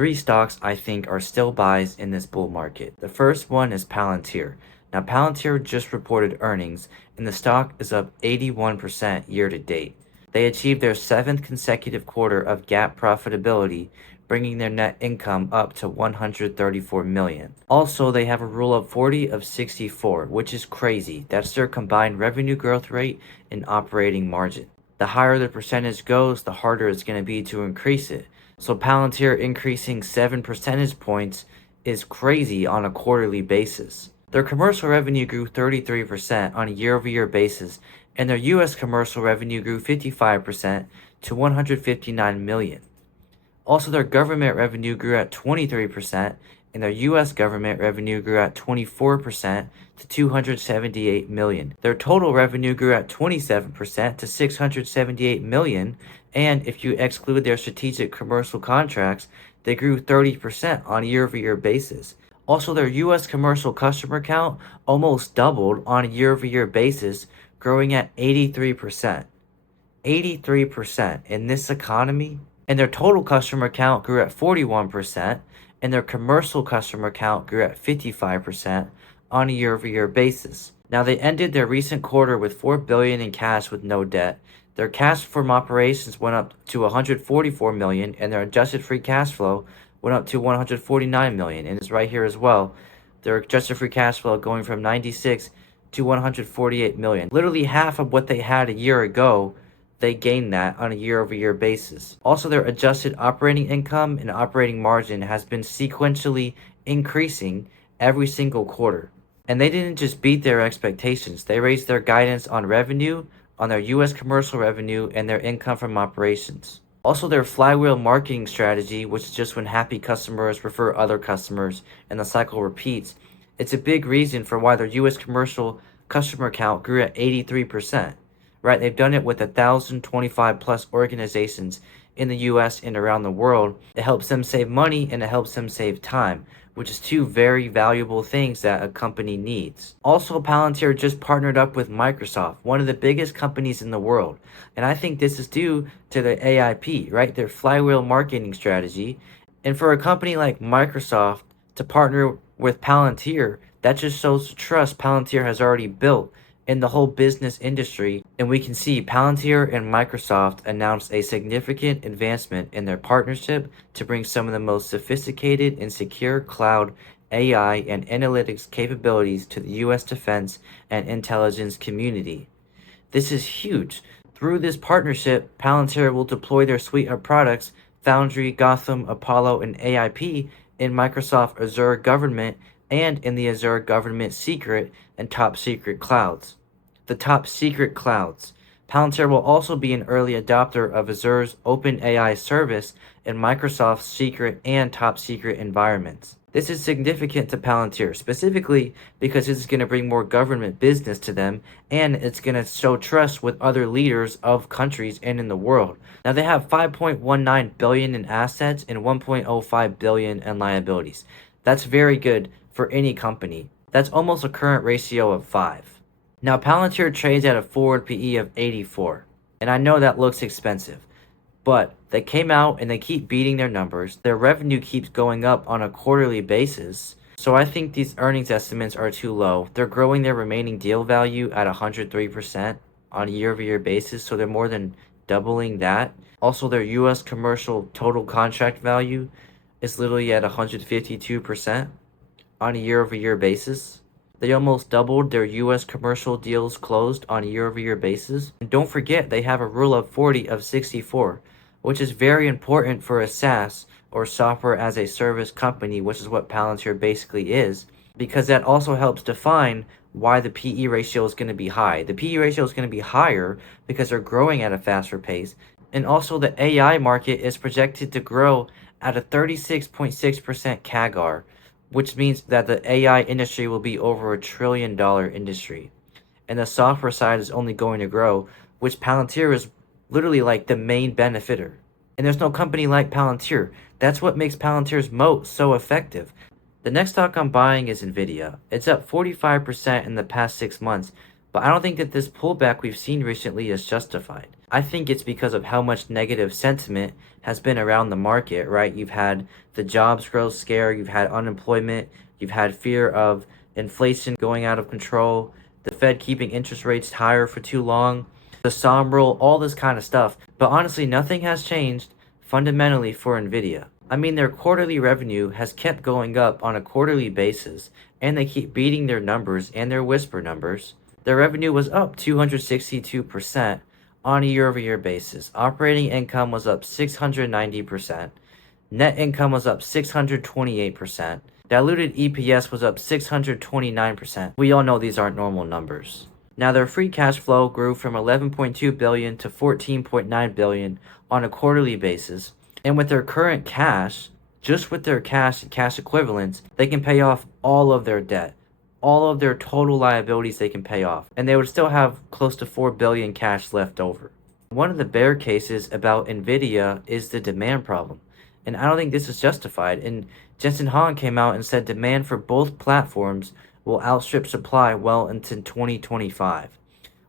Three stocks I think are still buys in this bull market. The first one is Palantir. Now, Palantir just reported earnings, and the stock is up 81% year to date. They achieved their seventh consecutive quarter of GAAP profitability, bringing their net income up to 134 million. Also, they have a rule of 40 of 64, which is crazy. That's their combined revenue growth rate and operating margin. The higher the percentage goes, the harder it's going to be to increase it. So Palantir increasing 7 percentage points is crazy on a quarterly basis. Their commercial revenue grew 33% on a year-over-year basis, and their US commercial revenue grew 55% to 159 million. Also, their government revenue grew at 23%, and their US government revenue grew at 24% to 278 million. Their total revenue grew at 27% to 678 million, and if you exclude their strategic commercial contracts, they grew 30% on a year-over-year basis. Also, their US commercial customer count almost doubled on a year-over-year basis, growing at 83%. 83% in this economy. And their total customer count grew at 41%, and their commercial customer count grew at 55% on a year-over-year basis. Now, they ended their recent quarter with 4 billion in cash with no debt. Their cash from operations went up to 144 million, and their adjusted free cash flow went up to 149 million, and it's right here as well. Their adjusted free cash flow going from 96 to 148 million. Literally half of what they had a year ago. They gained that on a year-over-year basis. Also, their adjusted operating income and operating margin has been sequentially increasing every single quarter. And they didn't just beat their expectations. They raised their guidance on revenue, on their US commercial revenue, and their income from operations. Also, their flywheel marketing strategy, which is just when happy customers refer other customers and the cycle repeats, it's a big reason for why their US commercial customer count grew at 83%. Right, they've done it with 1,025 plus organizations in the US and around the world. It helps them save money and it helps them save time, which is two very valuable things that a company needs. Also, Palantir just partnered up with Microsoft, one of the biggest companies in the world. And I think this is due to the AIP, right? Their flywheel marketing strategy. And for a company like Microsoft to partner with Palantir, that just shows the trust Palantir has already built in the whole business industry. And we can see Palantir and Microsoft announced a significant advancement in their partnership to bring some of the most sophisticated and secure cloud AI and analytics capabilities to the US defense and intelligence community. This is huge. Through this partnership, Palantir will deploy their suite of products, Foundry, Gotham, Apollo, and AIP, in Microsoft Azure Government and in the Azure Government Secret and Top Secret clouds. The top secret clouds. Palantir will also be an early adopter of Azure's OpenAI service in Microsoft's secret and top secret environments. This is significant to Palantir, specifically because this is going to bring more government business to them, and it's going to show trust with other leaders of countries and in the world. Now, they have 5.19 billion in assets and 1.05 billion in liabilities. That's very good for any company. That's almost a current ratio of 5. Now, Palantir trades at a forward PE of 84, and I know that looks expensive, but they came out and they keep beating their numbers. Their revenue keeps going up on a quarterly basis, so I think these earnings estimates are too low. They're growing their remaining deal value at 103% on a year-over-year basis, so they're more than doubling that. Also, their US commercial total contract value is literally at 152% on a year-over-year basis. They almost doubled their US commercial deals closed on a year-over-year basis. And don't forget, they have a rule of 40 of 64, which is very important for a SaaS or software as a service company, which is what Palantir basically is, because that also helps define why the PE ratio is going to be high. The PE ratio is going to be higher because they're growing at a faster pace. And also the AI market is projected to grow at a 36.6% CAGR, which means that the AI industry will be over $1 trillion industry. And the software side is only going to grow, which Palantir is literally like the main benefiter. And there's no company like Palantir. That's what makes Palantir's moat so effective. The next stock I'm buying is Nvidia. It's up 45% in the past 6 months, But I don't think that this pullback we've seen recently is justified. I think it's because of how much negative sentiment has been around the market, right? You've had the jobs growth scare, you've had unemployment, you've had fear of inflation going out of control, the Fed keeping interest rates higher for too long, the Somme rule, all this kind of stuff. But honestly, nothing has changed fundamentally for Nvidia. I mean, their quarterly revenue has kept going up on a quarterly basis, and they keep beating their numbers and their whisper numbers. Their revenue was up 262% on a year-over-year basis. Operating income was up 690%. Net income was up 628%. Diluted EPS was up 629%. We all know these aren't normal numbers. Now their free cash flow grew from 11.2 billion to 14.9 billion on a quarterly basis. And with their current cash, just with their cash and cash equivalents, they can pay off all of their debt. All of their total liabilities they can pay off, and they would still have close to 4 billion cash left over. One of the bear cases about Nvidia is the demand problem, and I don't think this is justified. And Jensen Huang came out and said demand for both platforms will outstrip supply well into 2025,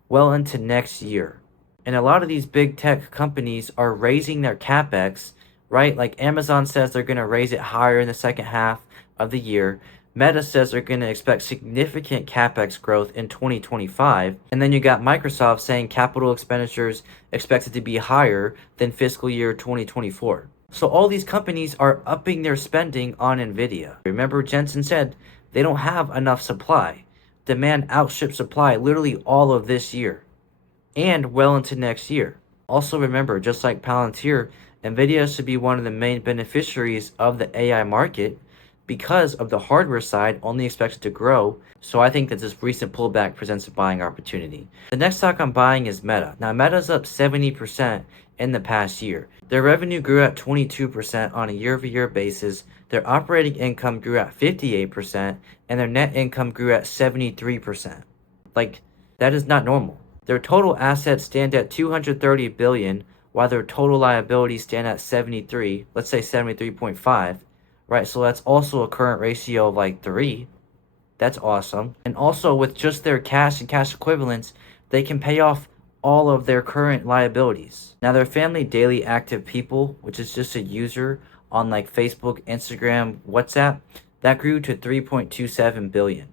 well into next year. And a lot of these big tech companies are raising their capex, right? Like Amazon says they're going to raise it higher in the second half of the year. Meta says they're going to expect significant capex growth in 2025. And then you got Microsoft saying capital expenditures expected to be higher than fiscal year 2024. So all these companies are upping their spending on Nvidia. Remember, Jensen said they don't have enough supply. Demand outstrips supply literally all of this year and well into next year. Also remember, just like Palantir, Nvidia should be one of the main beneficiaries of the AI market, because of the hardware side only expected to grow. So I think that this recent pullback presents a buying opportunity. The next stock I'm buying is Meta. Now Meta's up 70% in the past year. Their revenue grew at 22% on a year-over-year basis. Their operating income grew at 58%, and their net income grew at 73%. Like, that is not normal. Their total assets stand at 230 billion, while their total liabilities stand at 73, let's say 73.5. Right, so that's also a current ratio of like 3. That's awesome. And also with just their cash and cash equivalents, they can pay off all of their current liabilities. Now their family daily active people, which is just a user on like Facebook, Instagram, WhatsApp, that grew to 3.27 billion.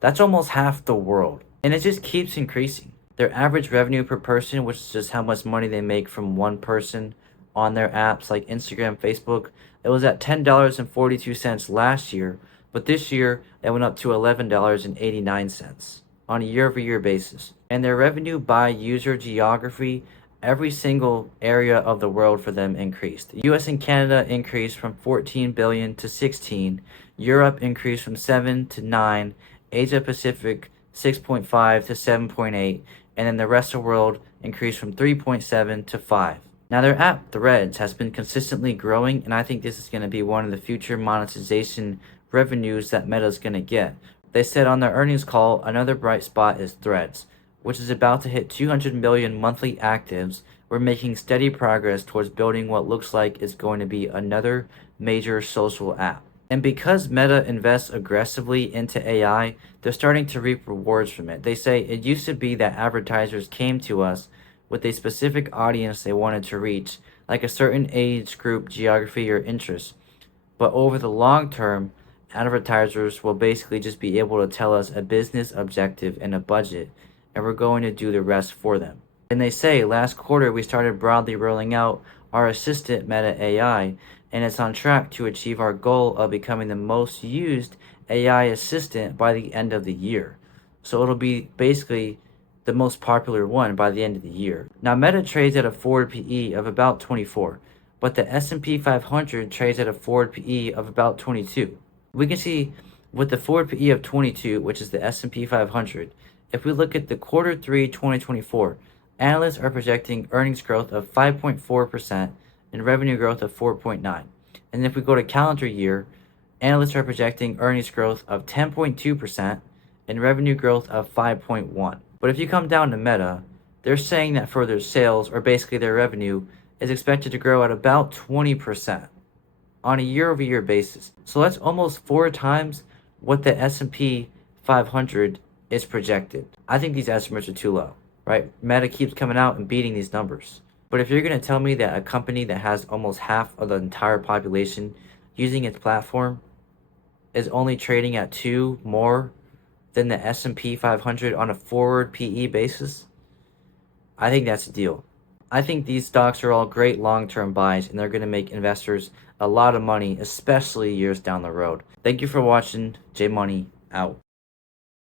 That's almost half the world. And it just keeps increasing. Their average revenue per person, which is just how much money they make from one person on their apps like Instagram, Facebook, it was at $10.42 last year, but this year it went up to $11.89 on a year-over-year basis. And their revenue by user geography, every single area of the world for them increased. The US and Canada increased from 14 billion to 16, Europe increased from 7 to 9, Asia Pacific 6.5 to 7.8, and then the rest of the world increased from 3.7 to 5. Now their app Threads has been consistently growing, and I think this is going to be one of the future monetization revenues that Meta's going to get. They said on their earnings call, another bright spot is Threads, which is about to hit 200 million monthly actives. We're making steady progress towards building what looks like is going to be another major social app. And because Meta invests aggressively into AI, they're starting to reap rewards from it. They say it used to be that advertisers came to us with a specific audience they wanted to reach, like a certain age group, geography, or interest. But over the long term, advertisers will basically just be able to tell us a business objective and a budget, and we're going to do the rest for them. And they say last quarter we started broadly rolling out our assistant Meta AI, and it's on track to achieve our goal of becoming the most used AI assistant by the end of the year. So it'll be basically the most popular one by the end of the year. Now Meta trades at a forward PE of about 24, but the S&P 500 trades at a forward PE of about 22. We can see with the forward PE of 22, which is the S&P 500, if we look at the quarter 3 2024, analysts are projecting earnings growth of 5.4% and revenue growth of 4.9. And if we go to calendar year, analysts are projecting earnings growth of 10.2% and revenue growth of 5.1. But if you come down to Meta, they're saying that for their sales, or basically their revenue, is expected to grow at about 20% on a year-over-year basis. So that's almost 4 times what the S&P 500 is projected. I think these estimates are too low, right? Meta keeps coming out and beating these numbers. But if you're going to tell me that a company that has almost half of the entire population using its platform is only trading at 2 more than the S&P 500 on a forward PE basis, I think that's a deal. I think these stocks are all great long-term buys and they're going to make investors a lot of money, especially years down the road. Thank you for watching. J Money out.